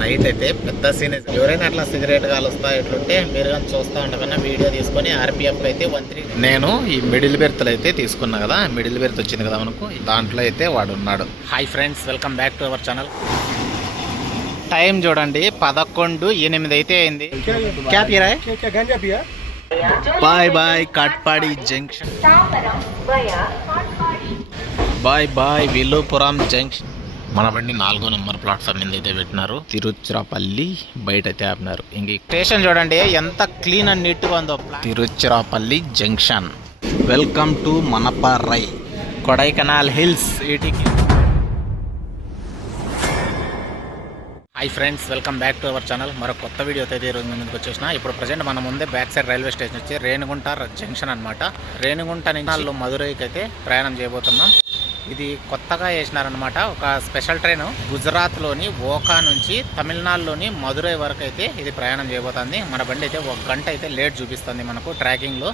Night అయితే పెద్ద scene. ఎవరైనా అట్లా సిగరెట్ కాలుస్తా ఎట్లుంటే మీరు కానీ చూస్తూ ఉండకన్నా వీడియో తీసుకొని ఆర్పిఎఫ్ అయితే 13. నేను ఈ మిడిల్ బెర్త్లు అయితే తీసుకున్నా కదా, మిడిల్ బెర్త్ వచ్చింది కదా మనకు, దాంట్లో అయితే వాడు ఉన్నాడు. Hi friends, welcome back to our channel. Time చూడండి 11:08 అయితే అయింది. Bye bye Katpadi junction, bye bye Villupuram junction. మన బండి 4వ నెంబర్ ప్లాట్ఫామ్ మీద అయితే పెట్టినారు. తిరుచిరాపల్లి బయట అయితే ఆపినారు. ఇంక స్టేషన్ చూడండి ఎంత క్లీన్ అండ్ నీట్గా ఉందో. Tiruchirappalli junction. Welcome to Manapparai Kodaikanal hills. వీటికి hi friends, welcome back to our channel. మరో కొత్త వీడియో అయితే ఈరోజు ముందుకు వచ్చేసిన. ఇప్పుడు ప్రజెంట్ మన ముందే బ్యాక్ సైడ్ రైల్వే స్టేషన్ వచ్చి రేణిగుంట జంక్షన్ అనమాట. రేణిగుంట నుంచి మధురైకి అయితే ప్రయాణం చేయబోతున్నాం. ఇది కొత్తగా వేసినారనమాట ఒక స్పెషల్ ట్రైన్. గుజరాత్లోని ఓఖా నుంచి తమిళనాడులోని మధురై వరకు అయితే ఇది ప్రయాణం చేయబోతుంది. మన బండి అయితే 1 గంట అయితే లేట్ చూపిస్తుంది మనకు ట్రాకింగ్లో.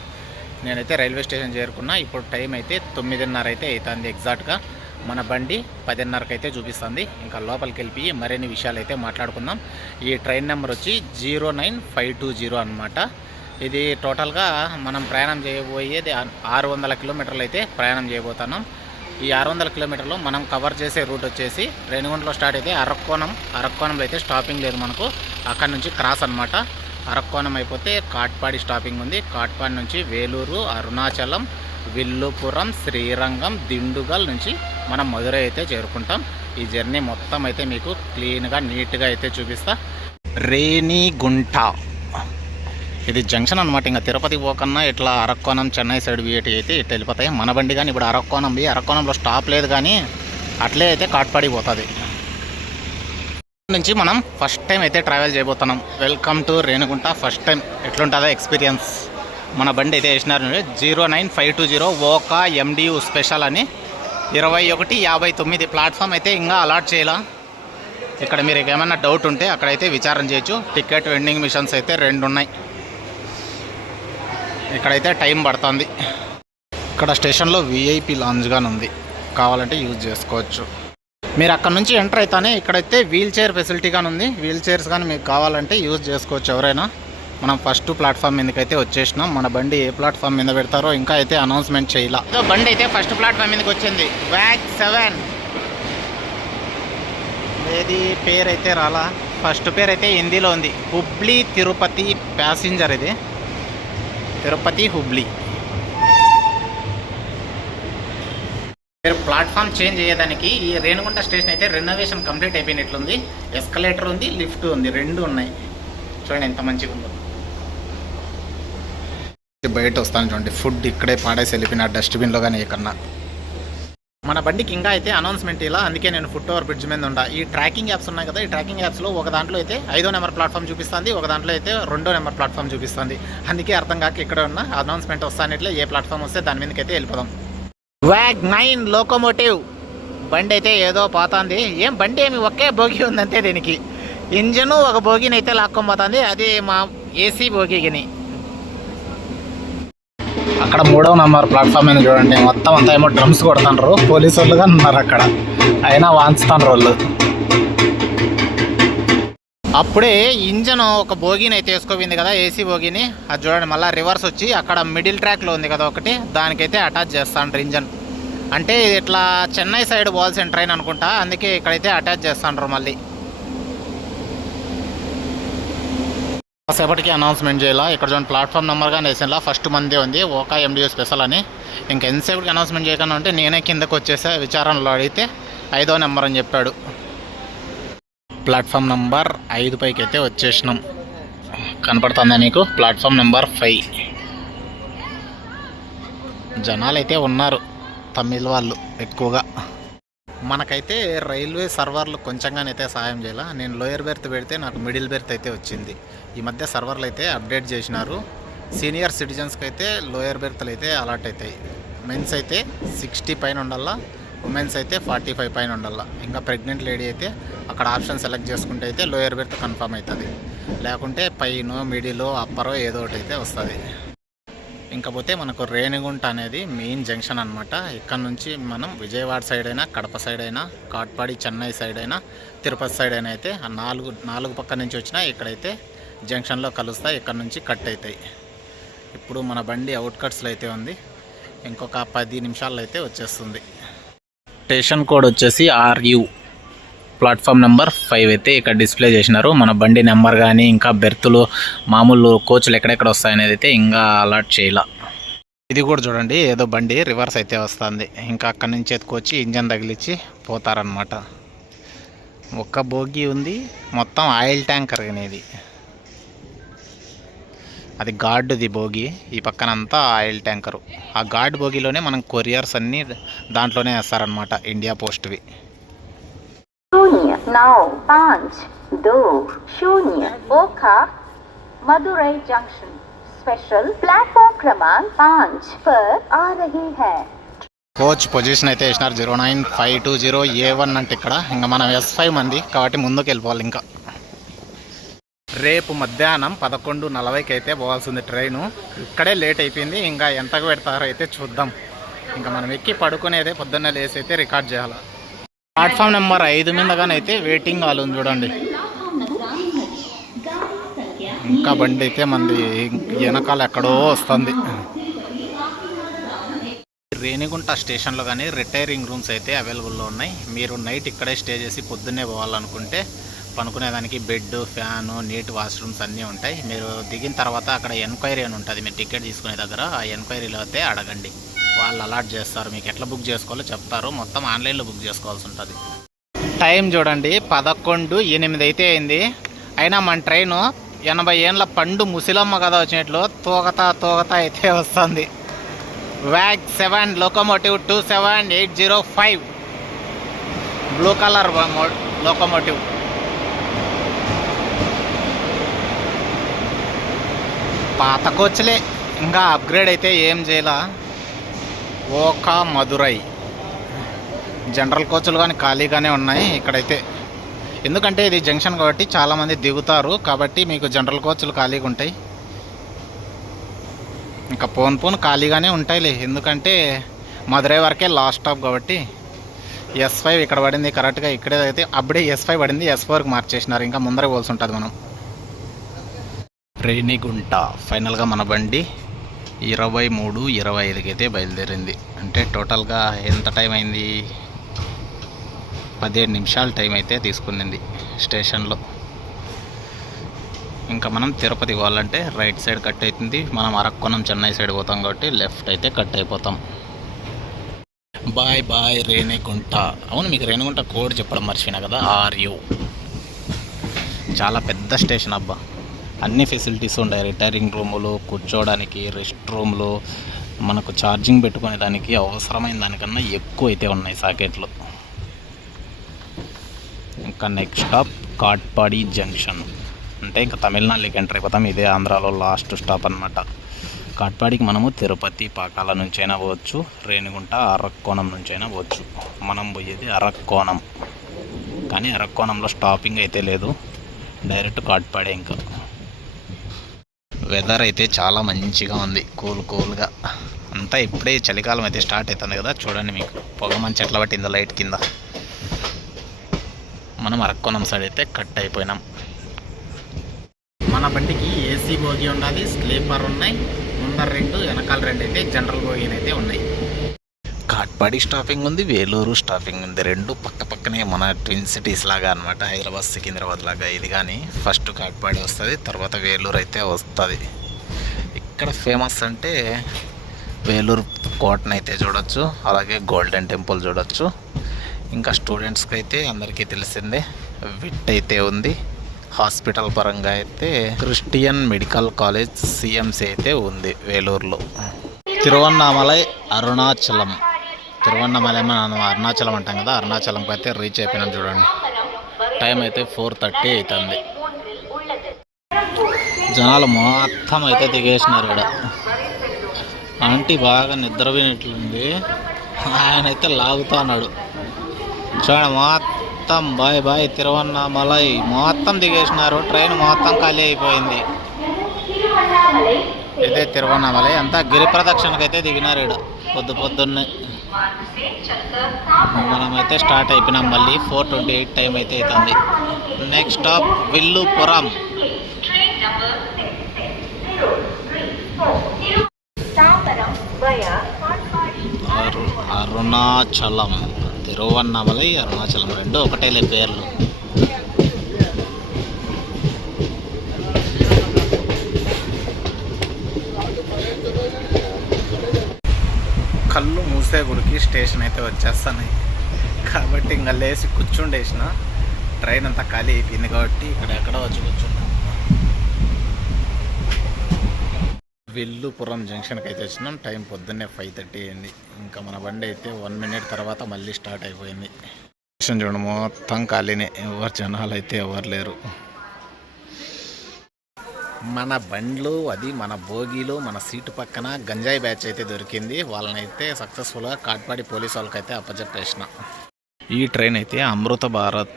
నేనైతే రైల్వే స్టేషన్ చేరుకున్నా. ఇప్పుడు టైం అయితే 9:30 అయితే అవుతుంది ఎగ్జాక్ట్గా. మన బండి 10:30కి అయితే చూపిస్తుంది. ఇంకా లోపలికి వెళ్ళి మరిన్ని విషయాలు అయితే మాట్లాడుకుందాం. ఈ ట్రైన్ నెంబర్ వచ్చి 09520 అనమాట. ఇది టోటల్గా మనం ప్రయాణం చేయబోయేది 600 కిలోమీటర్లు అయితే ప్రయాణం చేయబోతున్నాం. ఈ 600 కిలోమీటర్లు మనం కవర్ చేసే రూట్ వచ్చేసి రేణిగుంటలో స్టార్ట్ అయితే అరక్కోణంలో అయితే స్టాపింగ్ లేదు మనకు. అక్కడ నుంచి క్రాస్ అనమాట. అరక్కోణం అయిపోతే కాట్పాడి స్టాపింగ్ ఉంది. కాట్పాడి నుంచి వేలూరు, అరుణాచలం, విల్లుపురం, శ్రీరంగం, దిండుగల్ నుంచి మనం మధురై అయితే చేరుకుంటాం. ఈ జర్నీ మొత్తం అయితే మీకు క్లీన్గా నీట్గా అయితే చూపిస్తా. రేణిగుంట ఇది జంక్షన్ అనమాట. ఇంకా తిరుపతి పోకన్నా ఇట్లా అరక్కోణం, చెన్నై సైడ్ వీటి అయితే ఇట్లా వెళ్ళిపోతాయి. మన బండి కానీ ఇప్పుడు అరక్కోణంలో స్టాప్ లేదు కానీ అట్లే అయితే కాట్పాడి పోతుంది. నుంచి మనం ఫస్ట్ టైం అయితే ట్రావెల్ చేయబోతున్నాం. Welcome to Renigunta. First time ఎట్లుంటుందో ఎక్స్పీరియన్స్. మన బండి అయితే వేసినారు 09520 ఓకా MDU స్పెషల్ అని 21:59 ప్లాట్ఫామ్ అయితే ఇంకా అలాట్ చేయాల. ఇక్కడ మీరు ఏమైనా డౌట్ ఉంటే అక్కడైతే విచారణ చేయొచ్చు. టికెట్ వెండింగ్ మిషన్స్ అయితే 2 ఉన్నాయి. ఇక్కడైతే టైం పడుతుంది. ఇక్కడ స్టేషన్లో VIP లాంజ్ గాని ఉంది, కావాలంటే యూజ్ చేసుకోవచ్చు. మీరు అక్కడ నుంచి ఎంటర్ అయితేనే ఇక్కడైతే వీల్ చైర్ ఫెసిలిటీ కానీ ఉంది. వీల్ చైర్స్ కానీ మీకు కావాలంటే యూజ్ చేసుకోవచ్చు ఎవరైనా. మనం ఫస్ట్ ప్లాట్ఫామ్ మీదకైతే వచ్చేసినాం. మన బండి ఏ ప్లాట్ఫామ్ మీద పెడతారో ఇంకా అయితే అనౌన్స్మెంట్ చేయాల. బండి అయితే ఫస్ట్ ప్లాట్ఫామ్ మీదకి వచ్చింది. బ్యాగ్ 7 ఏది పేరు అయితే రాలా. ఫస్ట్ పేరు అయితే హిందీలో ఉంది. హుబ్లీ తిరుపతి ప్యాసింజర్. ఇది తిరుపతి హుబ్లీ. మీరు ప్లాట్ఫామ్ చేంజ్ అయ్యేదానికి ఈ రేణిగుంట స్టేషన్ అయితే రెనోవేషన్ కంప్లీట్ అయిపోయినట్లుంది. ఎస్కలేటర్ ఉంది, లిఫ్ట్ ఉంది, 2 ఉన్నాయి. చూడండి ఎంత మంచిగా ఉందో. బయట వస్తాను చూడండి. ఫుడ్ ఇక్కడే పాడేసి వెళ్ళిపోయిన డస్ట్బిన్లో కానీ ఎక్కడన్నా. మన బండికి ఇంకా అయితే అనౌన్స్మెంట్ ఇలా, అందుకే నేను ఫుట్ ఓవర్ బ్రిడ్జ్ మీద ఉండా. ఈ ట్రాకింగ్ యాప్స్ ఉన్నాయి కదా, ఈ ట్రాకింగ్ యాప్స్లో ఒక దాంట్లో అయితే 5వ నెంబర్ ప్లాట్ఫామ్ చూపిస్తుంది, ఒక దాంట్లో అయితే 2వ నెంబర్ ప్లాట్ఫామ్ చూపిస్తుంది. అందుకే అర్థం కాక ఇక్కడ ఉన్న అనౌన్స్మెంట్ వస్తానట్లే ఏ ప్లాట్ఫామ్ వస్తే దాని మీదకి అయితే వెళ్ళిపోదాం. వ్యాగ్ 9 లోకోమోటివ్ బండి అయితే ఏదో పోతుంది. ఏం బండి ఏమి ఒకే బోగి ఉందంటే దీనికి. ఇంజను ఒక బోగిని అయితే లాక్కొని పోతుంది. అది మా AC బోగిని. అక్కడ 3వ నెంబర్ ప్లాట్ఫామ్ మీద చూడండి, మొత్తం అంతా ఏమో డ్రమ్స్ కొడుతున్నారు. పోలీసు వాళ్ళుగా ఉన్నారు అక్కడ, అయినా వాంచుతాను వాళ్ళు. అప్పుడే ఇంజన్ ఒక బోగిని అయితే వేసుకోపోయింది కదా, AC బోగిని. అది చూడండి మళ్ళీ రివర్స్ వచ్చి అక్కడ మిడిల్ ట్రాక్లో ఉంది కదా ఒకటి, దానికైతే అటాచ్ చేస్తాండ్రు ఇంజన్. అంటే ఇట్లా చెన్నై సైడ్ పోవాల్సిన ట్రైన్ అనుకుంటా, అందుకే ఇక్కడైతే అటాచ్ చేస్తాండ్రు మళ్ళీ. సేపటికి అనౌన్స్మెంట్ చేయాల. ఇక్కడ చూడండి ప్లాట్ఫామ్ నెంబర్గా నేసిన్లా ఫస్ట్ మందే ఉంది ఓకా MDU స్పెషల్ అని. ఇంకా ఎంతసేపటికి అనౌన్స్మెంట్ చేయకుండా ఉంటే నేనే కిందకు వచ్చేసా. విచారణలో అడిగితే 5వ నెంబర్ అని చెప్పాడు. ప్లాట్ఫామ్ నెంబర్ 5 పైకి అయితే వచ్చేసినాం. కనపడుతుందా నీకు? Platform number 5. జనాలు అయితే ఉన్నారు, తమిళ వాళ్ళు ఎక్కువగా. మనకైతే రైల్వే సర్వర్లు కొంచెంగానైతే సాయం చేయాల. నేను లోయర్ బెర్త్ పెడితే నాకు మిడిల్ బెర్త్ అయితే వచ్చింది. ఈ మధ్య సర్వర్లు అయితే అప్డేట్ చేసినారు. సీనియర్ సిటిజన్స్కి అయితే లోయర్ బెర్త్లు అయితే అలాట్ అవుతాయి. మెన్స్ అయితే 60 పైన ఉండాలా, ఉమెన్స్ అయితే 45 పైన ఉండాలా. ఇంకా ప్రెగ్నెంట్ లేడీ అయితే అక్కడ ఆప్షన్ సెలెక్ట్ చేసుకుంటే అయితే లోయర్ బెర్త్ కన్ఫర్మ్ అవుతుంది. లేకుంటే పైనో మిడిలో అప్పరో ఏదో ఒకటి అయితే వస్తుంది. ఇంకపోతే మనకు రేణిగుంట అనేది మెయిన్ జంక్షన్ అనమాట. ఇక్కడ నుంచి మనం విజయవాడ సైడ్ అయినా, కడప సైడ్ అయినా, కాట్పాడి చెన్నై సైడ్ అయినా, తిరుపతి సైడ్ అయినా అయితే ఆ నాలుగు పక్క నుంచి వచ్చినా ఇక్కడైతే జంక్షన్లో కలుస్తాయి. ఇక్కడ నుంచి కట్ అవుతాయి. ఇప్పుడు మన బండి అవుట్కట్స్లో అయితే ఉంది. ఇంకొక 10 నిమిషాల్లో అయితే వచ్చేస్తుంది. స్టేషన్ కోడ్ వచ్చేసి RU. ప్లాట్ఫామ్ నెంబర్ 5 అయితే ఇక్కడ డిస్ప్లే చేసినారు. మన బండి నెంబర్ కానీ ఇంకా బెర్తులు మామూలు కోచ్లు ఎక్కడెక్కడ వస్తాయనేది అయితే ఇంకా అలాట్ చేయాల. ఇది కూడా చూడండి, ఏదో బండి రివర్స్ అయితే వస్తుంది. ఇంకా అక్కడి నుంచి ఎత్తుకొచ్చి ఇంజన్ తగిలిచ్చి పోతారనమాట. ఒక్క బోగి ఉంది, మొత్తం ఆయిల్ ట్యాంకర్ అనేది. అది గార్డుది బోగి, ఈ పక్కనంతా ఆయిల్ ట్యాంకరు. ఆ గార్డ్ బోగిలోనే మనం కొరియర్స్ అన్నీ దాంట్లోనే వేస్తారనమాట, ఇండియా పోస్ట్వి. 0952 ओखा मदुरई जंक्शन स्पेशल प्लेटफॉर्म क्रमांक 5 पर आ रही है. కోచ్ పొజిషన్ అయితే వేసినారు 09520A1 అంటే ఇక్కడ. ఇంకా మనం S5 మంది కాబట్టి ముందుకు వెళ్ళిపోవాలి. ఇంకా రేపు మధ్యాహ్నం 11:40కి అయితే పోవాల్సింది ట్రైను. ఇక్కడే లేట్ అయిపోయింది. ఇంకా ఎంతకు పెడతారో అయితే చూద్దాం. ఇంకా మనం ఎక్కి పడుకునేదే పొద్దున్నే లేసి అయితే రికార్డ్ చేయాలి. ప్లాట్ఫామ్ నెంబర్ 5 మీదగానే అయితే వెయిటింగ్ హాల్ ఉంది చూడండి. ఇంకా బండి అయితే మంది వెనకాల ఎక్కడో వస్తుంది. రేణిగుంట స్టేషన్లో కానీ రిటైరింగ్ రూమ్స్ అయితే అవైలబుల్లో ఉన్నాయి. మీరు నైట్ ఇక్కడే స్టే చేసి పొద్దున్నే పోవాలనుకుంటే పనుకునేదానికి బెడ్, ఫ్యాను, నీట్ వాష్రూమ్స్ అన్నీ ఉంటాయి. మీరు దిగిన తర్వాత అక్కడ ఎంక్వైరీ అని ఉంటుంది. మీరు టికెట్ తీసుకునే దగ్గర ఆ ఎంక్వైరీలో అయితే అడగండి, వాళ్ళు అలాట్ చేస్తారు. మీకు ఎట్లా బుక్ చేసుకోవాలో చెప్తారు. మొత్తం ఆన్లైన్లో బుక్ చేసుకోవాల్సి ఉంటుంది. టైం చూడండి 11:08 అయితే అయింది. అయినా మన ట్రైను 80 ఏళ్ళ పండు ముసిలమ్మ కదా వచ్చినట్లు తోగతా అయితే వస్తుంది. Wag 7 locomotive 27805 blue colour locomotive. పాత కోచ్లే, ఇంకా అప్గ్రేడ్ అయితే ఏం చేయాల. ఓఖా మదురై జనరల్ కోచ్లు కానీ ఖాళీగానే ఉన్నాయి ఇక్కడైతే. ఎందుకంటే ఇది జంక్షన్ కాబట్టి చాలామంది దిగుతారు, కాబట్టి మీకు జనరల్ కోచ్లు ఖాళీగా ఉంటాయి. ఇంకా పోన్ ఖాళీగానే ఉంటాయిలే, ఎందుకంటే మదురై వరకే లాస్ట్ స్టాప్ కాబట్టి. S5 ఇక్కడ పడింది కరెక్ట్గా. ఇక్కడే అయితే అప్పుడే S5 పడింది, S4కి మార్చేసినారు. ఇంకా ముందరే పోల్సి ఉంటుంది మనం. రేణిగుంట ఫైనల్గా మన బండి 23:25కి అయితే బయలుదేరింది. అంటే టోటల్గా ఎంత టైం అయింది? 17 నిమిషాల టైం అయితే తీసుకునింది స్టేషన్లో. ఇంకా మనం తిరుపతి పోవాలంటే రైట్ సైడ్ కట్ అవుతుంది. మనం అరక్కోణం చెన్నై సైడ్ పోతాం కాబట్టి లెఫ్ట్ అయితే కట్ అయిపోతాం. బాయ్ రేణిగుంట. అవును, మీకు రేణిగుంట కోడ్ చెప్పడం మర్చిపోయినా కదా, RU. చాలా పెద్ద స్టేషన్ అబ్బా. అన్ని ఫెసిలిటీస్ ఉంటాయి. రిటైరింగ్ రూములు, కూర్చోవడానికి రెస్ట్ రూమ్లు, మనకు ఛార్జింగ్ పెట్టుకునే దానికి అవసరమైన దానికన్నా ఎక్కువ అయితే ఉన్నాయి సాకెట్లు. ఇంకా నెక్స్ట్ స్టాప్ కాట్పాడి జంక్షన్. అంటే ఇంకా తమిళనాడులోకి ఎంటర్ అయిపోతాం. ఇదే ఆంధ్రాలో లాస్ట్ స్టాప్ అనమాట. కాట్పాడికి మనము తిరుపతి, పాకాల నుంచైనా పోవచ్చు, రేణిగుంట, అరక్కోణం నుంచైనా పోవచ్చు. మనం పోయేది అరక్కోణం, కానీ అరక్కోణంలో స్టాపింగ్ అయితే లేదు, డైరెక్ట్ కాట్పాడే. ఇంకా వెదర్ అయితే చాలా మంచిగా ఉంది, కూల్గా అంతా. ఇప్పుడే చలికాలం అయితే స్టార్ట్ అవుతుంది కదా, చూడండి మీకు పొగ మంచి ఎట్లా పట్టిందో లైట్ కింద. మనం అరక్కోణం సైడ్ అయితే కట్ అయిపోయినాం. మన బండికి AC బోగి ఉండాలి, స్లీపర్ ఉన్నాయి, ముందర 2 వెనకాల 2 అయితే జనరల్ బోగీలు అయితే ఉన్నాయి. కాట్పాడి స్టాపింగ్ ఉంది, వేలూరు స్టాపింగ్ ఉంది. 2 పక్కనే మన ట్విన్ సిటీస్ లాగా అనమాట, హైదరాబాద్ సికింద్రాబాద్ లాగా. ఇది కానీ ఫస్ట్ కాట్పాడి వస్తుంది, తర్వాత వేలూరు అయితే వస్తుంది. ఇక్కడ ఫేమస్ అంటే వేలూరు కోటను అయితే చూడొచ్చు, అలాగే గోల్డెన్ టెంపుల్ చూడొచ్చు. ఇంకా స్టూడెంట్స్కి అయితే అందరికీ తెలిసిందే విట్ అయితే ఉంది. హాస్పిటల్ పరంగా అయితే క్రిస్టియన్ మెడికల్ కాలేజ్ CMC అయితే ఉంది వేలూరులో. తిరువన్నామలై అరుణాచలం. తిరువన్నామలై మనం అరుణాచలం అంటాం కదా, అరుణాచలంకి అయితే రీచ్ అయిపోయినాం. చూడండి టైం అయితే 4:30 అవుతుంది. జనాలు మొత్తం అయితే దిగేసినారు ఇక్కడ. ఆంటీ బాగా నిద్రపోయినట్లుంది, ఆయన అయితే లాగుతా అన్నాడు. చూడండి మొత్తం బాయ్ తిరువన్నామలై మొత్తం దిగేసినారు. ట్రైన్ మొత్తం ఖాళీ అయిపోయింది. ఇదే తిరువన్నామలై అంతా గిరి ప్రదక్షిణకు అయితే దిగినారు ఇక్కడ పొద్దున్నే. మనమైతే స్టార్ట్ అయిపోయినాం. మళ్ళీ 4:28 టైం అయితే అవుతుంది. Next stop Villupuram. అరుణాచలం, తిరువన్నామలై, అరుణాచలం రెండు ఒకటేలే పేర్లు. కళ్ళు మూసే గుడికి స్టేషన్ అయితే వచ్చేస్తాను కాబట్టి ఇంకా లేచి కూర్చుండేసిన. ట్రైన్ అంతా ఖాళీ అయిపోయింది కాబట్టి ఇక్కడ ఎక్కడ వచ్చి కూర్చున్నాను. విల్లుపురం జంక్షన్కి అయితే వచ్చినాం. టైం పొద్దున్నే 5:30 అయింది. ఇంకా మన బండి అయితే 1 మినిట్ తర్వాత మళ్ళీ స్టార్ట్ అయిపోయింది. స్టేషన్ చూడండి మొత్తం ఖాళీనే, ఎవరు జనాలు అయితే ఎవరు లేరు. మన బండ్లు, అది మన బోగీలు, మన సీటు పక్కన గంజాయి బ్యాచ్ అయితే దొరికింది. వాళ్ళనైతే సక్సెస్ఫుల్గా కాట్పాడి పోలీసు వాళ్ళకైతే అప్పచెప్పేసిన. ఈ ట్రైన్ అయితే అమృత భారత్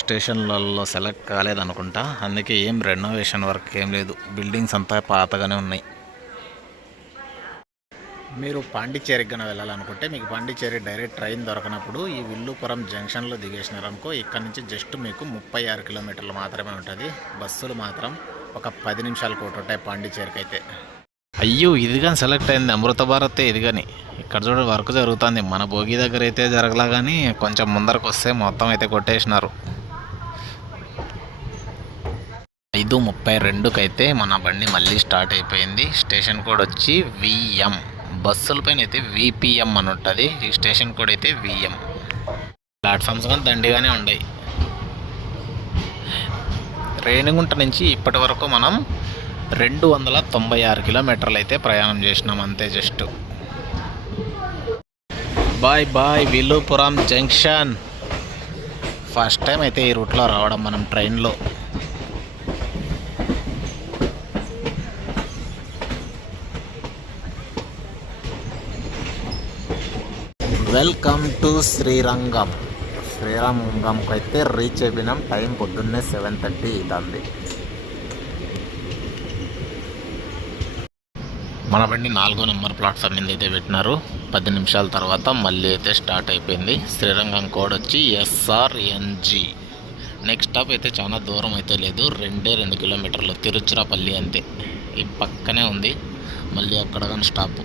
స్టేషన్లలో సెలెక్ట్ కాలేదనుకుంటా, అందుకే ఏం రెనోవేషన్ వర్క్ ఏం లేదు. బిల్డింగ్స్ అంతా పాతగానే ఉన్నాయి. మీరు పాండిచ్చేరికి కన్నా వెళ్ళాలనుకుంటే మీకు పాండిచ్చేరి డైరెక్ట్ ట్రైన్ దొరకనప్పుడు ఈ విల్లుపురం జంక్షన్లో దిగేసినారనుకో, ఇక్కడ నుంచి జస్ట్ మీకు 36 కిలోమీటర్లు మాత్రమే ఉంటుంది. బస్సులు మాత్రం ఒక 10 నిమిషాలు కూడా ఉంటాయి పాండిచ్చేరికి అయితే. అయ్యో ఇది కానీ సెలెక్ట్ అయింది అమృత భారత్. ఇది కానీ ఇక్కడ చూడ వర్క్ జరుగుతుంది. మన భోగి దగ్గర అయితే జరగలా, కానీ కొంచెం ముందరకు వస్తే మొత్తం అయితే కొట్టేసినారు. 5:32కి అయితే మన బండి మళ్ళీ స్టార్ట్ అయిపోయింది. స్టేషన్ కోడ్ వచ్చి VM. బస్సుల పైన అయితే VPM అని ఉంటుంది. ఈ స్టేషన్ కోడ్ అయితే VM. ప్లాట్ఫామ్స్ కానీ దండిగానే ఉన్నాయి. రేణిగుంట నుంచి ఇప్పటి వరకు మనం 296 కిలోమీటర్లు అయితే ప్రయాణం చేసినాం అంతే. Just bye bye Villupuram junction. First time అయితే ఈ రూట్లో రావడం మనం ట్రైన్లో. Welcome to Srirangam. శ్రీరంగంకి అయితే రీచ్ అయిపోయినాం. టైం పొద్దున్నే 7:30 అవుతుంది. మన బండి 4వ నెంబర్ ప్లాట్ఫామ్ మీద అయితే పెట్టినారు. 10 నిమిషాల తర్వాత మళ్ళీ అయితే స్టార్ట్ అయిపోయింది. శ్రీరంగం కోడ్ వచ్చి SRNG. నెక్స్ట్ స్టాప్ అయితే చాలా దూరం అయితే లేదు, 2 కిలోమీటర్లు, తిరుచిరాపల్లి అంతే. ఈ పక్కనే ఉంది. మళ్ళీ అక్కడ కానీ స్టాప్.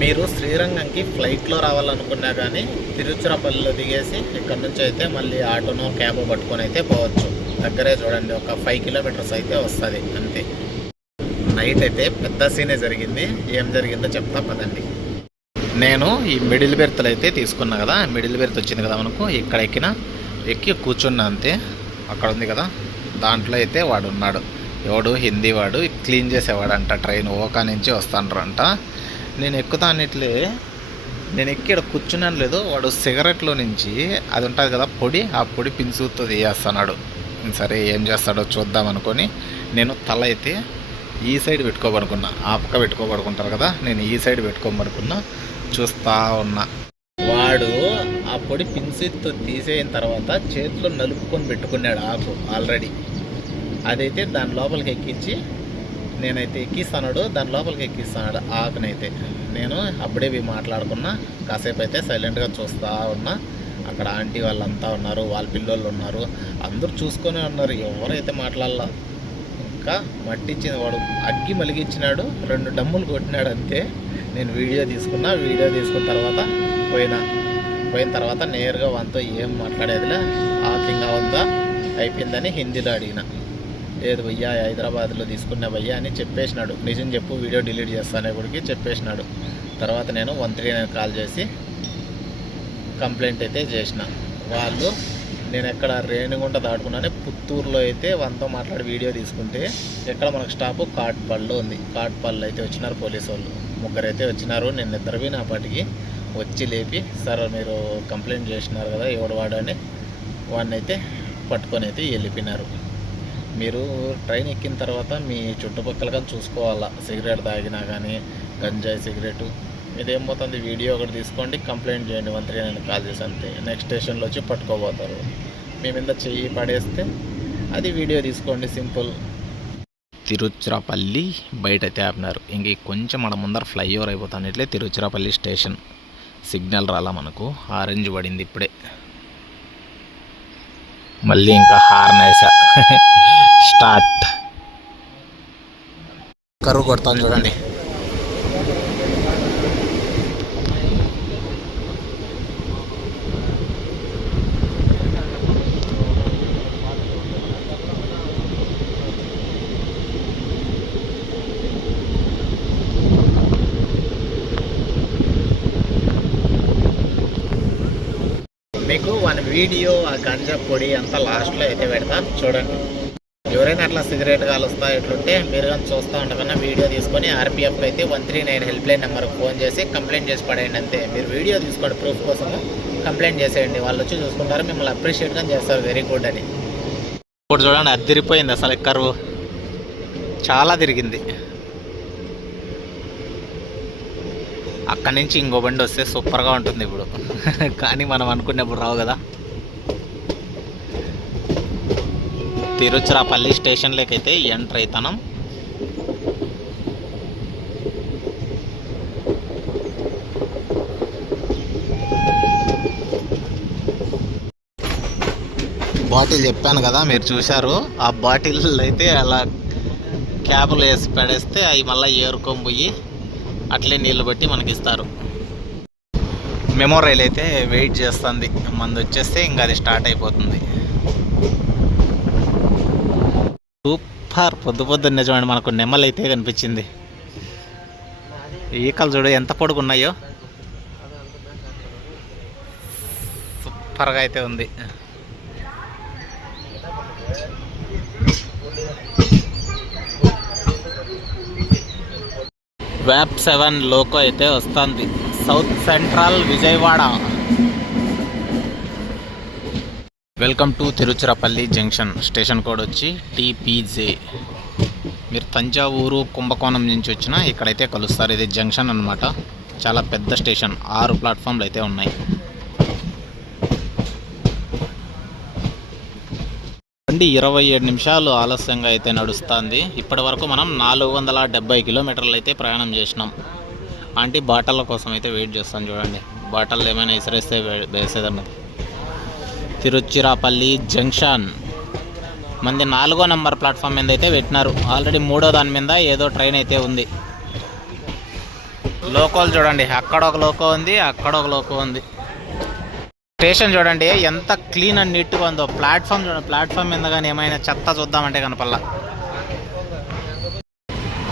మీరు శ్రీరంగంకి ఫ్లైట్లో రావాలనుకున్నా కానీ తిరుచిరాపల్లిలో దిగేసి ఇక్కడ నుంచి అయితే మళ్ళీ ఆటోనో క్యాబ్ పట్టుకొని అయితే పోవచ్చు. దగ్గరే చూడండి, ఒక 5 కిలోమీటర్స్ అయితే వస్తుంది అంతే. నైట్ అయితే పెద్ద సీనే జరిగింది. ఏం జరిగిందో చెప్తా పదండి. నేను ఈ మిడిల్ బెర్త్లు అయితే తీసుకున్నా కదా, మిడిల్ బెర్త్ వచ్చింది కదా మనకు. ఇక్కడ ఎక్కి కూర్చున్నా అంతే. అక్కడ ఉంది కదా, దాంట్లో అయితే వాడు ఉన్నాడు. ఎవడు హిందీ వాడు, క్లీన్ చేసేవాడంట. ట్రైన్ ఓకా నుంచి వస్తానంట. నేను ఎక్కుతానిట్లే, నేను ఎక్కి ఇక్కడ కూర్చున్నాను లేదు, వాడు సిగరెట్లో నుంచి అది ఉంటుంది కదా పొడి, ఆ పొడి పిన్సుతో తీయేస్తున్నాడు. సరే ఏం చేస్తాడో చూద్దాం అనుకొని నేను తల అయితే ఈ సైడ్ పెట్టుకోబడుకున్నా. ఆ పక్క పెట్టుకోబడుకుంటారు కదా, నేను ఈ సైడ్ పెట్టుకోబడుకున్నా. చూస్తా ఉన్నా. వాడు ఆ పొడి పిన్సితో తీసేయిన తర్వాత చేతిలో నలుపుకొని పెట్టుకున్నాడు ఆకు ఆల్రెడీ. అదైతే దాని లోపలికి ఎక్కించి నేనైతే ఎక్కిస్తాడు, దాని లోపలికి ఎక్కిస్తాడు ఆకునైతే. నేను అప్పుడే మాట్లాడుకున్నా. కాసేపు అయితే సైలెంట్గా చూస్తూ ఉన్నా. అక్కడ ఆంటీ వాళ్ళంతా ఉన్నారు, వాళ్ళ పిల్లోళ్ళు ఉన్నారు, అందరూ చూసుకొని ఉన్నారు. ఎవరైతే మాట్లాడాల. ఇంకా మట్టిచ్చింది వాడు, అగ్గి మలిగిచ్చినాడు, 2 డమ్ములు కొట్టినాడు అంతే. నేను వీడియో తీసుకున్నా. వీడియో తీసుకున్న తర్వాత పోయిన తర్వాత నేరుగా వాళ్ళతో ఏం మాట్లాడేదిలే, ఆకింగ్ అవద్దా అయిపోయిందని హిందీలో అడిగిన. లేదు భయ్యా హైదరాబాద్లో తీసుకున్నా భయ్యా అని చెప్పేసినాడు. నిజం చెప్పు, వీడియో డిలీట్ చేస్తానే గుడికి చెప్పేసినాడు. తర్వాత నేను 139 కాల్ చేసి కంప్లైంట్ అయితే చేసిన. వాళ్ళు నేను ఎక్కడ రేణిగుంట దాటుకున్నానే పుత్తూరులో అయితే వాళ్ళతో మాట్లాడి వీడియో తీసుకుంటే, ఎక్కడ మనకు స్టాపు కాట్పల్లిలో ఉంది. కాట్పల్లి అయితే వచ్చినారు పోలీసు వాళ్ళు. 3 అయితే వచ్చినారు. నేను నిద్రపోయి నా పాటికి వచ్చి లేపి, సార్ మీరు కంప్లైంట్ చేసినారు కదా ఎవడు వాడు అని వాడిని అయితే పట్టుకొని అయితే వెళ్ళిపోయినారు. మీరు ట్రైన్ ఎక్కిన తర్వాత మీ చుట్టుపక్కల కానీ చూసుకోవాలా, సిగరెట్ తాగినా కానీ గంజాయి సిగరెట్ ఇదేం పోతుంది. వీడియో ఒకటి తీసుకోండి, కంప్లైంట్ చేయండి 139 కాల్ చేసి, అంతే. నెక్స్ట్ స్టేషన్లో వచ్చి పట్టుకోబోతారు. మీ మీద చెయ్యి పడేస్తే అది వీడియో తీసుకోండి, సింపుల్. తిరుచిరాపల్లి బయట అయితే ఆపినారు. ఇంక కొంచెం మన ముందర ఫ్లైఓవర్ అయిపోతాను. ఇట్లే తిరుచిరాపల్లి స్టేషన్. సిగ్నల్ రాలా మనకు, ఆరెంజ్ పడింది ఇప్పుడే. మళ్ళీ ఇంకా హార్న్ వేసా. స్టార్ట్. కరువు కొడతాను చూడండి. మీకు వన్ వీడియో ఆ గంజా పొడి అంతా లాస్ట్లో అయితే పెడతా చూడండి. ఎవరైనా అట్లా సిగరెట్ కాలుస్తా ఇట్లుంటే మీరు కానీ చూస్తూ ఉండకన్నా వీడియో తీసుకొని ఆర్పిఎఫ్ అయితే 139 హెల్ప్ లైన్ నెంబర్కి ఫోన్ చేసి కంప్లైంట్ చేసి పడేయండి, అంతే. మీరు వీడియో తీసుకోండి, ప్రూఫ్ కోసము కంప్లైంట్ చేసేయండి. వాళ్ళు వచ్చి చూసుకుంటారు, మిమ్మల్ని అప్రిషియేట్ కానీ చేస్తారు, వెరీ గుడ్ అని. ఇప్పుడు చూడండి, అది తిరిగిపోయింది అసలు. కరువు చాలా తిరిగింది. అక్కడి నుంచి ఇంకో బండి వస్తే సూపర్గా ఉంటుంది ఇప్పుడు. కానీ మనం అనుకున్నప్పుడు రావు కదా. తిరుచిరాపల్లి స్టేషన్లోకి అయితే ఎంటర్ అవుతాం. బాటిల్ చెప్పాను కదా, మీరు చూశారు. ఆ బాటిల్ అయితే అలా క్యాబులు వేసి పడేస్తే అవి మళ్ళీ ఏరుకొని పోయి అట్లే నీళ్ళు బట్టి మనకి ఇస్తారు. మెమో రైల్ అయితే వెయిట్ చేస్తుంది, మంది వచ్చేస్తే ఇంకా అది స్టార్ట్ అయిపోతుంది. సూపర్. పొద్దున్నే చూడండి, మనకు నెమ్మలు అయితే కనిపించింది. ఈకలు చూడు ఎంత పొడుగున్నాయో, సూపర్గా అయితే ఉంది. వ్యాప్ 7 లోకో అయితే వస్తుంది, south central Vijayawada. Welcome to Tiruchirappalli junction. Station code వచ్చి TPJ. మీరు తంజావూరు కుంభకోణం నుంచి వచ్చినా ఇక్కడైతే కలుస్తారు. ఇది జంక్షన్ అన్నమాట. చాలా పెద్ద స్టేషన్, 6 ప్లాట్ఫామ్లు అయితే ఉన్నాయి. బండి 27 నిమిషాలు ఆలస్యంగా అయితే నడుస్తుంది. ఇప్పటి వరకు మనం 470 కిలోమీటర్లు అయితే ప్రయాణం చేసినాం. ఆంటీ బాటల కోసం అయితే వెయిట్ చేస్తాను చూడండి. బాటలు ఏమైనా ఇసిరేస్తే వేసేదన్నది. తిరుచిరాపల్లి జంక్షన్ మంది 4వ నెంబర్ ప్లాట్ఫామ్ మీద అయితే పెట్టినారు. ఆల్రెడీ 3వ దాని మీద ఏదో ట్రైన్ అయితే ఉంది. లోకోలు చూడండి, అక్కడ ఒక లోకో ఉంది, అక్కడ ఒక లోకో ఉంది. స్టేషన్ చూడండి ఎంత క్లీన్ అండ్ నీట్గా ఉందో. ప్లాట్ఫామ్ చూడండి, ప్లాట్ఫామ్ మీద కానీ ఏమైనా చెత్త చూద్దామంటే కనపల్లా.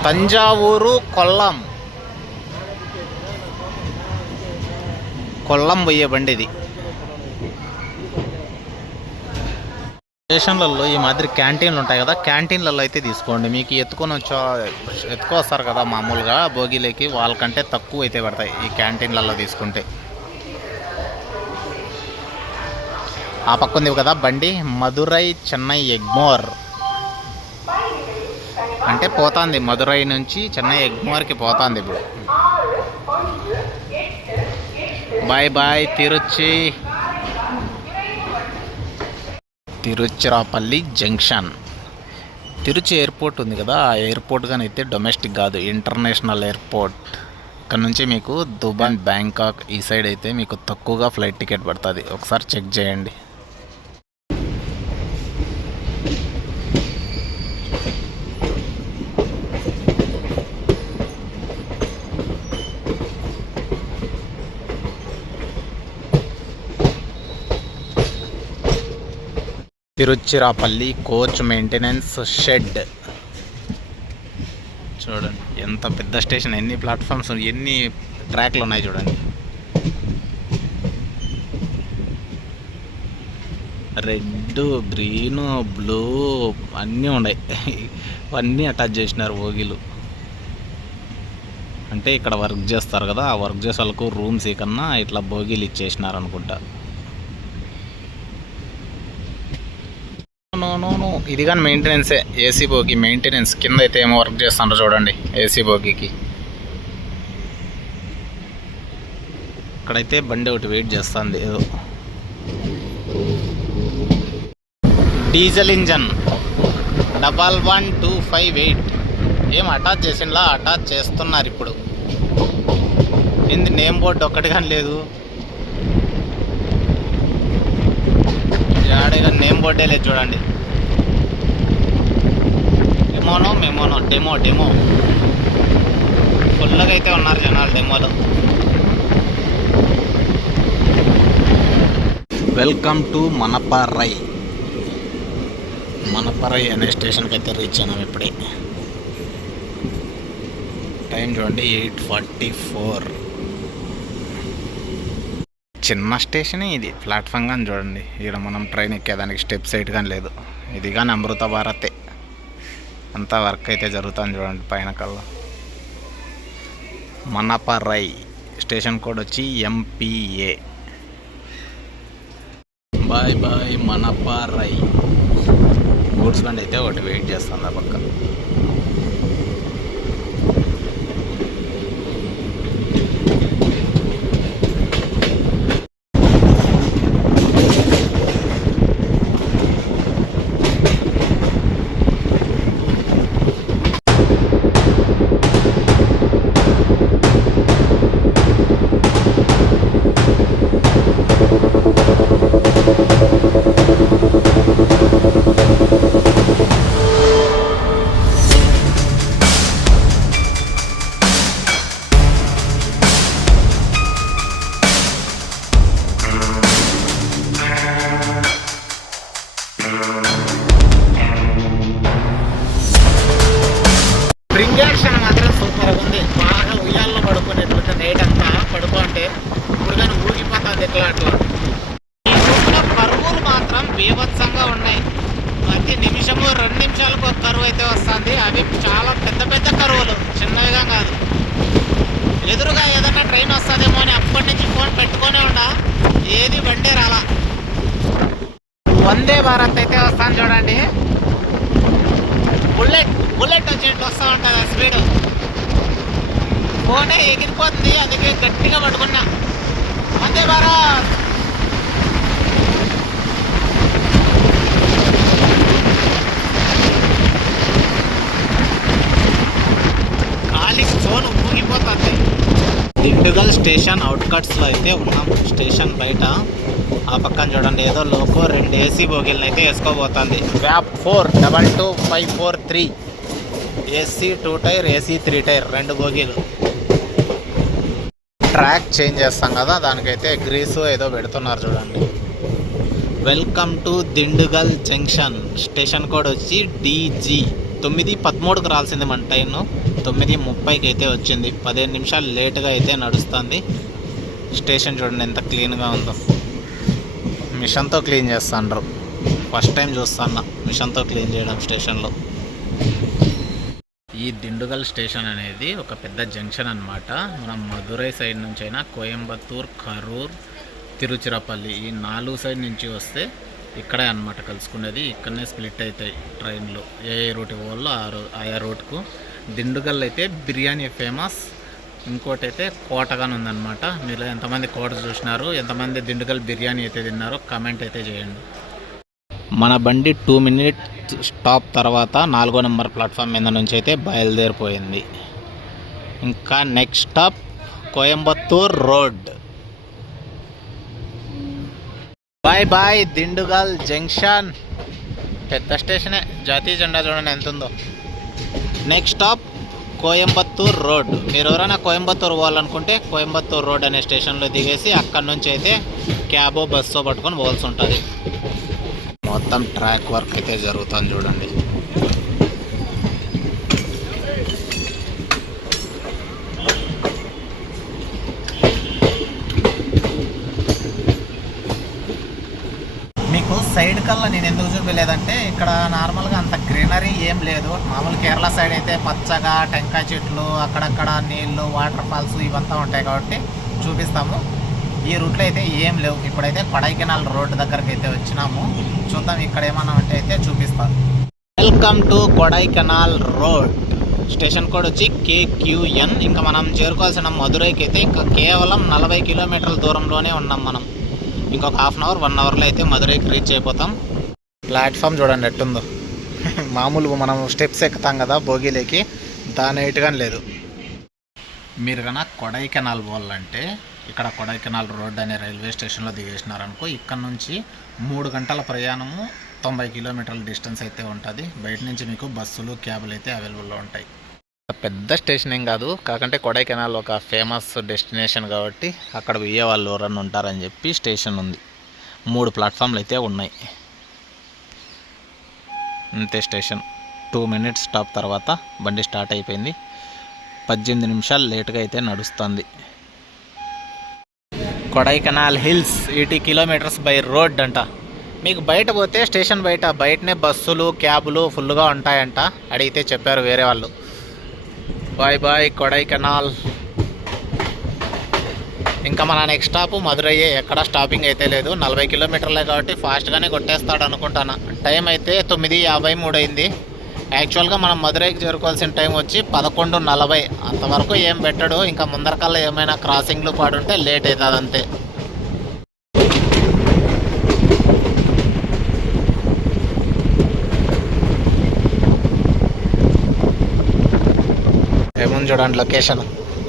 తంజావూరు కొల్లం పోయే బండి ఇది. స్టేషన్లలో ఈ మాదిరి క్యాంటీన్లు ఉంటాయి కదా, క్యాంటీన్లలో అయితే తీసుకోండి. మీకు ఎత్తుకొస్తారు కదా మామూలుగా భోగిలోకి, వాళ్ళకంటే తక్కువ అయితే పడతాయి ఈ క్యాంటీన్లలో తీసుకుంటే. ఆ పక్క ఉంది కదా బండి, మదురై చెన్నై ఎగ్మోర్ అంటే పోతుంది. మదురై నుంచి చెన్నై ఎగ్మోర్కి పోతుంది ఇప్పుడు. Bye bye Tiruchirappalli junction. Tiruchi airport ఉంది కదా, ఆ ఎయిర్పోర్ట్ కానీ అయితే డొమెస్టిక్ కాదు, ఇంటర్నేషనల్ ఎయిర్పోర్ట్. ఇక్కడ నుంచి మీకు దుబాయ్, బ్యాంకాక్ ఈ సైడ్ అయితే మీకు తక్కువగా ఫ్లైట్ టికెట్ పడుతుంది. ఒకసారి చెక్ చేయండి. తిరుచిరాపల్లి కోచ్ మెయింటెనెన్స్ షెడ్ చూడండి. ఎంత పెద్ద స్టేషన్, ఎన్ని ప్లాట్ఫామ్స్, ఎన్ని ట్రాక్లు ఉన్నాయి చూడండి. రెడ్, గ్రీన్, బ్లూ అన్నీ ఉన్నాయి. అన్నీ అటాచ్ చేసినారు బోగీలు. అంటే ఇక్కడ వర్క్ చేస్తారు కదా, ఆ వర్క్ చేసే వాళ్ళకు రూమ్స్ కన్నా ఇట్లా బోగీలు ఇచ్చేసినారు అనుకుంటా. నో ఇది కానీ మెయింటెనెన్సే. ఏసీ బోగి మెయింటెనెన్స్. కింద అయితే ఏమో వర్క్ చేస్తుండ్రు చూడండి ఏసీ బోగికి. ఇక్కడైతే బండి ఒకటి వెయిట్ చేస్తుంది ఏదో. డీజిల్ ఇంజన్ 11258 ఏం అటాచ్ చేసిండ్లా? అటాచ్ చేస్తున్నారు ఇప్పుడు. ఏంది నేమ్ బోర్డు ఒక్కటి కానీ లేదు. ఆడేగా నేమ్ బోర్డే లేదు చూడండి. మెమోనో డెమో ఫుల్గా అయితే ఉన్నారు జనాలు డెమోలో. వెల్కమ్ టు మనపరై అనే స్టేషన్కి అయితే రీచ్ అయినాం ఇప్పుడే. టైం చూడండి 8:44. చిన్న స్టేషనే ఇది. ప్లాట్ఫామ్ కానీ చూడండి. ఇక్కడ మనం ట్రైన్ ఎక్కేదానికి స్టెప్ సైడ్ కానీ లేదు. ఇది కానీ అమృత భారతే. అంతా వర్క్ అయితే జరుగుతుంది చూడండి పైన కల్లా. మనపరై స్టేషన్ కోడ్ వచ్చి MPA. బాయ్ మనపరై. గూడ్స్ బండి అయితే ఒకటి వెయిట్ చేస్తుంది ఆ పక్క. బ్రింగర్షన్ మాత్రం సూపర్గా ఉంది. బాగా ఉయ్యాల్లో పడుకునేటువంటి నైట్ అంతా పడుకుంటే ఇప్పుడు కానీ ఊగిపోతుంది ఎట్లా అట్లా. ఈ రూట్లో కరువులు మాత్రం బీభత్సంగా ఉన్నాయి. ప్రతి నిమిషము 2 నిమిషాలకు ఒక కరువు అయితే వస్తుంది. అవి చాలా పెద్ద కరువులు, చిన్నవిగా కాదు. ఎదురుగా ఏదైనా ట్రైన్ వస్తుందేమో అని అప్పటి నుంచి ఫోన్ పెట్టుకునే ఉండా, ఏది బండి రాలా. వందే భారత్ అయితే వస్తాను చూడండి. బుల్లెట్ వచ్చేట్టు వస్తూ ఉంటుంది ఆ స్పీడ్. ఫోనే ఎగిరిపోతుంది, అందుకే గట్టిగా పట్టుకున్నా. వందే భారత్. గాలికి చోను ఊగిపోతుంది. దిండుగల్ స్టేషన్ అవుట్కట్స్లో అయితే ఉన్నాం. స్టేషన్ బయట ఆ పక్కన చూడండి ఏదో లోకో 2 ఏసీ బోగీలను అయితే వేసుకోబోతుంది. వ్యాప్ 4 ఏసీ 2 టైర్, ఏసీ 3 టైర్ 2 బోగీలు. ట్రాక్ చేంజ్ చేస్తాం కదా, దానికైతే గ్రీసు ఏదో పెడుతున్నారు చూడండి. Welcome to Dindigul junction. Station code వచ్చి DG. 9:13కు రాల్సింది మన ట్రైన్. 9:30కి అయితే వచ్చింది. 15 నిమిషాలు లేటుగా అయితే నడుస్తుంది. స్టేషన్ చూడండి ఎంత క్లీన్గా ఉందో. మిషన్తో క్లీన్ చేస్తాండ్రు. ఫస్ట్ టైం చూస్తాను మిషన్తో క్లీన్ చేయడం స్టేషన్లో. ఈ దిండుగల్ స్టేషన్ అనేది ఒక పెద్ద జంక్షన్ అన్నమాట. మనం మధురై సైడ్ నుంచి అయినా కోయంబత్తూర్, కరూర్, తిరుచిరాపల్లి ఈ 4 సైడ్ నుంచి వస్తే ఇక్కడే అన్నమాట కలుసుకునేది. ఇక్కడనే స్ప్లిట్ అవుతాయి ట్రైన్లు. ఏ రూట్కి పోవాలో ఆయా రూట్కు. దిండుగల్ అయితే బిర్యానీ ఫేమస్. ఇంకోటి అయితే కోటగానే ఉందన్నమాట. మీరు ఎంతమంది కోట చూసినారు, ఎంతమంది దిండుగల్ బిర్యానీ అయితే తిన్నారో కామెంట్ అయితే చేయండి. మన బండి 2 మినిట్ స్టాప్ తర్వాత 4వ నెంబర్ ప్లాట్ఫామ్ మీద నుంచి అయితే బయలుదేరిపోయింది. ఇంకా next stop Coimbatore road. Bye Dindigul junction. పెద్ద స్టేషనే. జాతీయ జెండా చూడండి ఎంత ఉందో. Next stop Coimbatore road. మీరు ఎవరైనా కోయంబత్తూర్ పోవాలనుకుంటే కోయంబత్తూర్ రోడ్ అనే స్టేషన్లో దిగేసి అక్కడ నుంచి అయితే క్యాబో బస్సో పట్టుకొని పోవాల్సి ఉంటుంది. మొత్తం ట్రాక్ వర్క్ అయితే జరుగుతుంది చూడండి. మీకు సైడ్ కల్లా నేను ఎందుకు చూపించలేదంటే ఇక్కడ నార్మల్గా అంత గ్రీనరీ ఏం లేదు. మామూలు కేరళ సైడ్ అయితే పచ్చగా టెంకాయ చెట్లు, అక్కడక్కడ నీళ్ళు, వాటర్ ఫాల్స్ ఇవంతా ఉంటాయి కాబట్టి చూపిస్తాము. ఈ రూట్లో అయితే ఏం లేవు. ఇప్పుడైతే కొడైకెనాల్ రోడ్ దగ్గరికి అయితే వచ్చినాము. చూద్దాం ఇక్కడ ఏమన్నా ఉంటే అయితే చూపిస్తాను. Welcome to Kodaikanal road. Station code వచ్చి KQN. ఇంకా మనం చేరుకోవాల్సిన మదురైకి అయితే ఇంకా కేవలం 40 కిలోమీటర్ల దూరంలోనే ఉన్నాం మనం. ఇంకొక హాఫ్ అన్ అవర్ 1 అవర్లో అయితే మదురైకి రీచ్ అయిపోతాం. ప్లాట్ఫామ్ చూడండి ఎట్టుందో. మామూలుగా మనం స్టెప్స్ ఎక్కుతాం కదా బోగీలేకి, దాని నీట్గా లేదు. మీరు కన్నా కొడైకెనాల్ పోవాలంటే ఇక్కడ కొడైకెనాల్ రోడ్ అనే రైల్వే స్టేషన్లో దిగేసినారనుకో, ఇక్కడ నుంచి 3 గంటల ప్రయాణము 90 కిలోమీటర్ల డిస్టెన్స్ అయితే ఉంటుంది. బయట నుంచి మీకు బస్సులు క్యాబులు అయితే అవైలబుల్లో ఉంటాయి. పెద్ద స్టేషన్ ఏం కాదు, కాకంటే కొడైకెనాల్ ఒక ఫేమస్ డెస్టినేషన్ కాబట్టి అక్కడ పోయే వాళ్ళు ఎవరన్నా ఉంటారని చెప్పి స్టేషన్ ఉంది. 3 ప్లాట్ఫామ్లు అయితే ఉన్నాయి. అంతే స్టేషన్. 2 మినిట్స్ స్టాప్ తర్వాత బండి స్టార్ట్ అయిపోయింది. 18 నిమిషాలు లేట్గా అయితే నడుస్తుంది. Kodaikanal hills 80 kilometres by road అంట. మీకు బయట పోతే స్టేషన్ బయటనే బస్సులు క్యాబులు ఫుల్గా ఉంటాయంట. అడిగితే చెప్పారు వేరే వాళ్ళు. Bye bye Kodaikanal. ఇంకా మన నెక్స్ట్ స్టాప్ మదురయ్యే. ఎక్కడ స్టాపింగ్ అయితే లేదు. 40 కిలోమీటర్లే కాబట్టి ఫాస్ట్గానే కొట్టేస్తాడు అనుకుంటాను. టైం అయితే 9:53 అయింది. యాక్చువల్గా మనం మదురైకి చేరుకోవాల్సిన టైం వచ్చి 11:40. అంతవరకు ఏం పెట్టడు. ఇంకా ముందరకల్లా ఏమైనా క్రాసింగ్లు పాడుంటే లేట్ అవుతుంది అంతే. ఏముంది చూడండి లొకేషన్.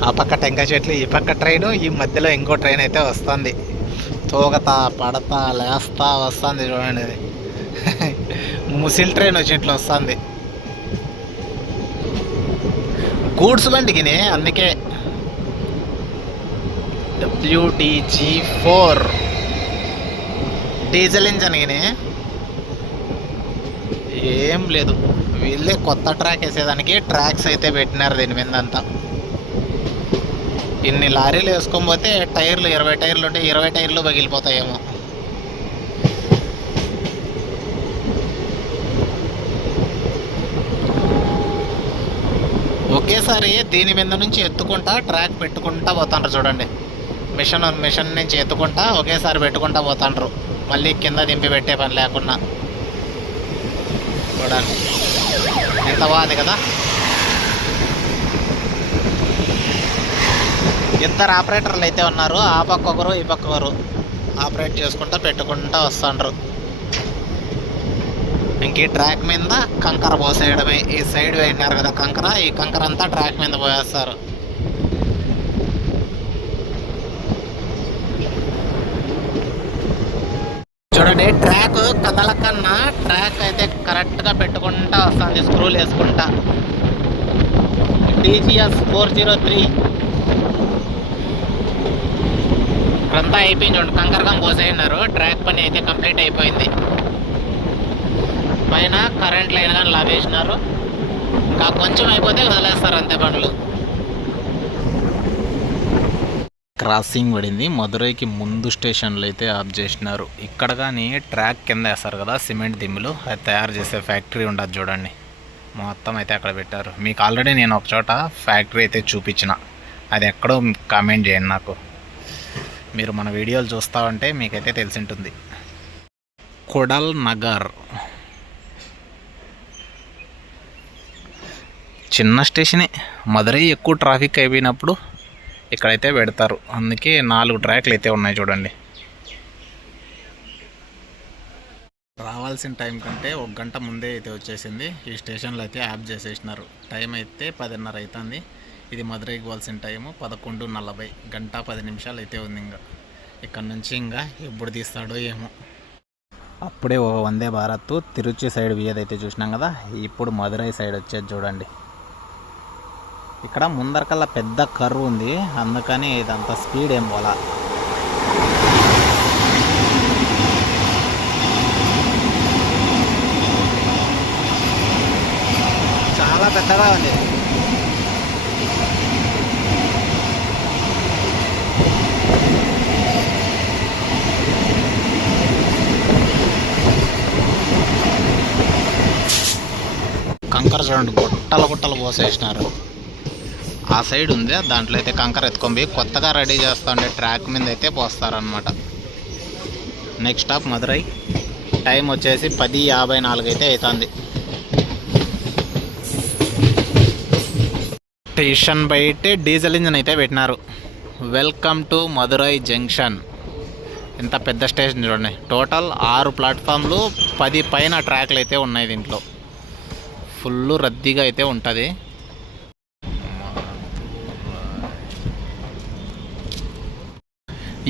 ఆ పక్క టెంకాయ చెట్లు, ఈ పక్క ట్రైను, ఈ మధ్యలో ఇంకో ట్రైన్ అయితే వస్తుంది. తోగతా పడతా లేస్తా వస్తుంది చూడండి. అది ముసిల్ ట్రైన్ వచ్చి ఇట్లా వస్తుంది. గూడ్స్ బండికినే, అందుకే WDG4 డీజిల్ ఇంజన్కినే. ఏం లేదు, వీళ్ళే కొత్త ట్రాక్ వేసేదానికి ట్రాక్స్ అయితే పెట్టినారు దీని మీద అంతా. ఇన్ని లారీలు వేసుకొని పోతే టైర్లు 20 టైర్లు ఉంటే 20 టైర్లు పగిలిపోతాయేమో. ఒకేసారి దీని మీద నుంచి ఎత్తుకుంటా ట్రాక్ పెట్టుకుంటా పోతాండ్రు చూడండి. మిషన్ నుంచి ఎత్తుకుంటా ఒకేసారి పెట్టుకుంటా పోతాండ్రు. మళ్ళీ కింద దింపి పెట్టే పని లేకుండా. చూడండి ఎంత బాగుంది కదా. ఇద్దరు ఆపరేటర్లు అయితే ఉన్నారు. ఆ పక్క ఒకరు ఈ పక్క ఒకరు ఆపరేట్ చేసుకుంటా పెట్టుకుంటా వస్తాండ్రు. ఇంక ఈ ట్రాక్ మీద కంకర పోసేయడమే. ఈ సైడ్ వేసినారు కదా కంకర, ఈ కంకర అంతా ట్రాక్ మీద పోయేస్తారు. చూడండి ట్రాక్ కదలకన్నా ట్రాక్ అయితే కరెక్ట్గా పెట్టుకుంటా వస్తుంది స్క్రూలు వేసుకుంటా. TGS 403 ఇప్పుడంతా అయిపోయింది చూడండి. కంకరకం పోసేసినారు. ట్రాక్ పని అయితే కంప్లీట్ అయిపోయింది. పైన కరెంట్ లైన్ కానీ లాగేసినారు. ఇంకా కొంచెం అయిపోతే వదిలేస్తారు అంతే బండ్లు. క్రాసింగ్ పడింది. మదురైకి ముందు స్టేషన్లు అయితే ఆఫ్ చేసినారు. ఇక్కడ కానీ ట్రాక్ కింద వేస్తారు కదా సిమెంట్ దిమ్ములు, అది తయారు చేసే ఫ్యాక్టరీ ఉండదు చూడండి. మొత్తం అయితే అక్కడ పెట్టారు. మీకు ఆల్రెడీ నేను ఒక చోట ఫ్యాక్టరీ అయితే చూపించిన, అది ఎక్కడో కామెంట్ చేయండి నాకు. మీరు మన వీడియోలు చూస్తూ ఉంటే మీకైతే తెలిసి ఉంటుంది. కొడల్ నగర్ చిన్న స్టేషనే. మదురై ఎక్కువ ట్రాఫిక్ అయిపోయినప్పుడు ఇక్కడైతే పెడతారు. అందుకే 4 ట్రాక్లు అయితే ఉన్నాయి చూడండి. రావాల్సిన టైం కంటే 1 గంట ముందే అయితే వచ్చేసింది. ఈ స్టేషన్లో అయితే ఆఫ్ చేసేసినారు. టైం అయితే 10:30 అవుతుంది. ఇది మదురైకి పోవాల్సిన టైము 11:40. 1:10 నిమిషాలు అయితే ఉంది. ఇంకా ఇక్కడ నుంచి ఇంకా ఎప్పుడు తీస్తాడో ఏమో. అప్పుడే ఒక వందే భారత్ తిరుచి సైడ్ ఏదైతే చూసినాం కదా, ఇప్పుడు మదురై సైడ్ వచ్చేది చూడండి. ఇక్కడ ముందరకల్లా పెద్ద కర్వ్ ఉంది, అందుకని ఇదంతా స్పీడ్ ఏం పోలా. చాలా పెద్దగా ఉంది. కంకర చూడండి గుట్టలు గుట్టలు పోసేసినారు. ఆ సైడ్ ఉంది, దాంట్లో అయితే కంకర ఎత్తుకొని కొత్తగా రెడీ చేస్తూ ఉండే ట్రాక్ మీద అయితే పోస్తారనమాట. Next stop Madurai. టైం వచ్చేసి 10:54 అయితే అవుతుంది. స్టేషన్ బయటే డీజిల్ ఇంజన్ అయితే పెట్టినారు. Welcome to Madurai junction. ఇంత పెద్ద స్టేషన్ చూడండి. టోటల్ 6 ప్లాట్ఫామ్లు, 10 పైన ట్రాక్లు అయితే ఉన్నాయి. దీంట్లో ఫుల్ రద్దీగా అయితే ఉంటుంది.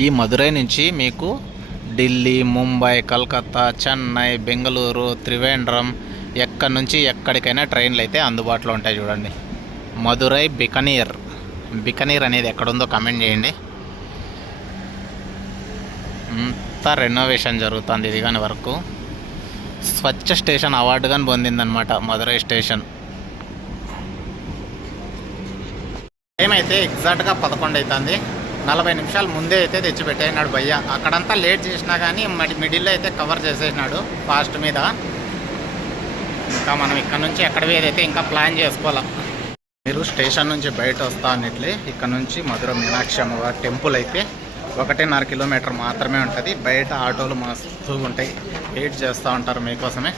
ఈ మదురై నుంచి మీకు ఢిల్లీ, ముంబై, కలకత్తా, చెన్నై, బెంగళూరు, త్రివేంద్రం ఎక్కడి నుంచి ఎక్కడికైనా ట్రైన్లు అయితే అందుబాటులో ఉంటాయి. చూడండి, మదురై బికనీర్. బికనీర్ అనేది ఎక్కడుందో కామెంట్ చేయండి. అంతా రెనోవేషన్ జరుగుతుంది. ఇది కానీ వరకు స్వచ్ఛ స్టేషన్ అవార్డు కానీ పొందిందనమాట మదురై స్టేషన్. టైం అయితే ఎగ్జాక్ట్గా 11 అవుతుంది. 40 నిమిషాలు ముందే అయితే తెచ్చిపెట్టేసినాడు భయ్య. అక్కడంతా లేట్ చేసినా కానీ మిడిల్లో అయితే కవర్ చేసేసినాడు ఫాస్ట్ మీద. ఇంకా మనం ఇక్కడ నుంచి ఎక్కడ ఏదైతే ఇంకా ప్లాన్ చేసుకోవాలా. మీరు స్టేషన్ నుంచి బయట వస్తా అన్నట్లే ఇక్కడ నుంచి మధుర మీనాక్షి అమ్మవారి టెంపుల్ అయితే 1.5 కిలోమీటర్ మాత్రమే ఉంటుంది. బయట ఆటోలు మస్తు ఉంటాయి, వెయిట్ చేస్తూ ఉంటారు మీకోసమే.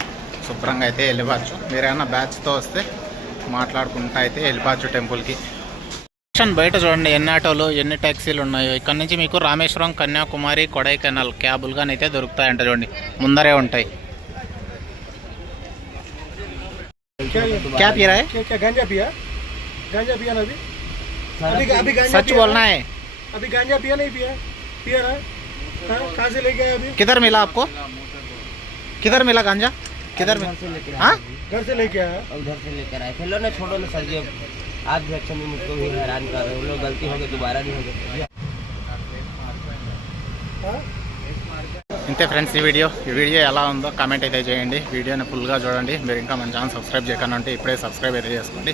శుభ్రంగా అయితే వెళ్ళిపోవచ్చు. మీరేమన్నా బ్యాచ్తో వస్తే మాట్లాడుకుంటా అయితే వెళ్ళిపోవచ్చు టెంపుల్కి. స్టేషన్ బయట చూడండి ఎన్ని ఆటోలు, ఎన్ని ట్యాక్సీలు ఉన్నాయో. ఇక్కడ నుంచి మీకు రామేశ్వరం, కన్యాకుమారి, కొడైకెనాల్ క్యాబులు కానీ అయితే దొరుకుతాయంట. చూడండి ముందరే ఉంటాయి. क्या पी रहा है? क्या गांजा पिया? गांजा पिया ना अभी? अभी गांजा सच पिया बोलना ना? है. अभी गांजा पिया नहीं पिया? पिया ना? हाँ, कहाँ से लेके आए अभी? किधर मिला आपको? किधर मिला गांजा? किधर में? हाँ, घर से लेके आया? उधर से लेकर आए थे। लो ना, छोड़ो ना सर जी, आज भी एक्शन में मुझको भी हैरान कर रहे हो लोग। गलती हो गई, दोबारा नहीं होगी। हाँ? ఇంతే ఫ్రెండ్స్ ఈ వీడియో ఎలా ఉందో కామెంట్ అయితే చేయండి. వీడియోని ఫుల్గా చూడండి. మీరు ఇంకా మన ఛానల్ సబ్స్క్రైబ్ చేయకుండా ఉంటే ఇప్పుడే సబ్స్క్రైబ్ అయితే చేసుకోండి.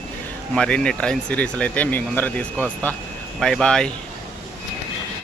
మరిన్ని ట్రైన్ సిరీస్లు అయితే మీ ముందర తీసుకొస్తా. Bye bye.